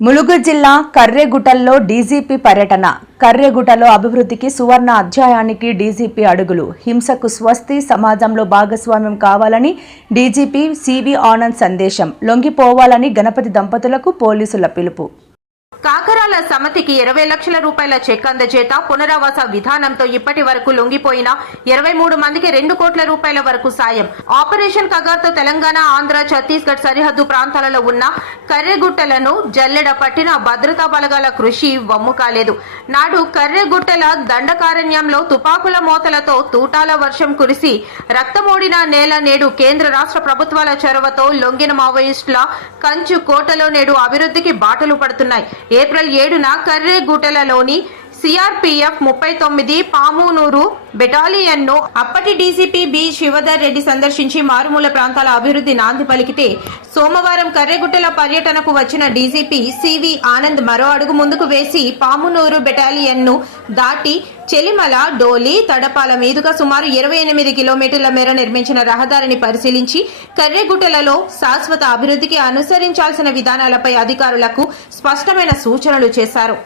ములుగు జిల్లా కర్రెగుట్టలో డీజీపీ పర్యటన. కర్రెగుట్టలో అభివృద్ధికి సువర్ణ అధ్యాయానికి డీజీపీ అడుగులు. హింసకు స్వస్తి, సమాజంలో భాగస్వామ్యం కావాలని డీజీపీ సివి ఆనంద్ సందేశం. లొంగిపోవాలని గణపతి దంపతులకు పోలీసుల పిలుపు. కాకరాల సమితికి 20 లక్షల రూపాయల చెక్ అందజేత. పునరావాస విధానంతో ఇప్పటి వరకు లొంగిపోయిన 23 మందికి 2 కోట్ల రూపాయల వరకు సాయం. ఆపరేషన్ కగార్తో తెలంగాణ, ఆంధ్ర, ఛత్తీస్గఢ్ సరిహద్దు ప్రాంతాలలో ఉన్న కర్రెగుట్టలను జల్లెడ పట్టిన భద్రతా బలగాల కృషి వమ్ము కాలేదు. నాడు కర్రెగుట్టల దండకారణ్యంలో తుపాకుల మోతలతో తూటాల వర్షం కురిసి రక్తమోడిన నేల నేడు కేంద్ర రాష్ట్ర ప్రభుత్వాల చొరవతో లొంగిన మావోయిస్టుల కంచు కోటలో నేడు అభివృద్ధికి బాటలు పడుతున్నాయి. ఏప్రిల్ 7న కర్రెగుట్టలలోని సిఆర్పిఎఫ్ 39 పామునూరు బెటాలియన్ను అప్పటి డీసీపీ బి శివధర్ రెడ్డి సందర్శించి మారుమూల ప్రాంతాల అభివృద్ధి నాంది పలికితే, సోమవారం కర్రెగుట్టల పర్యటనకు వచ్చిన డీసీపీ సివి ఆనంద్ మరో అడుగు ముందుకు వేసి పామునూరు బెటాలియన్ను దాటి చెలిమల, డోలి, తడపాల మీదుగా సుమారు 28 కిలోమీటర్ల మేర నిర్మించిన రహదారిని పరిశీలించి కర్రెగుట్టలలో శాశ్వత అభివృద్ధికి అనుసరించాల్సిన విధానాలపై అధికారులకు స్పష్టమైన సూచనలు చేశారు.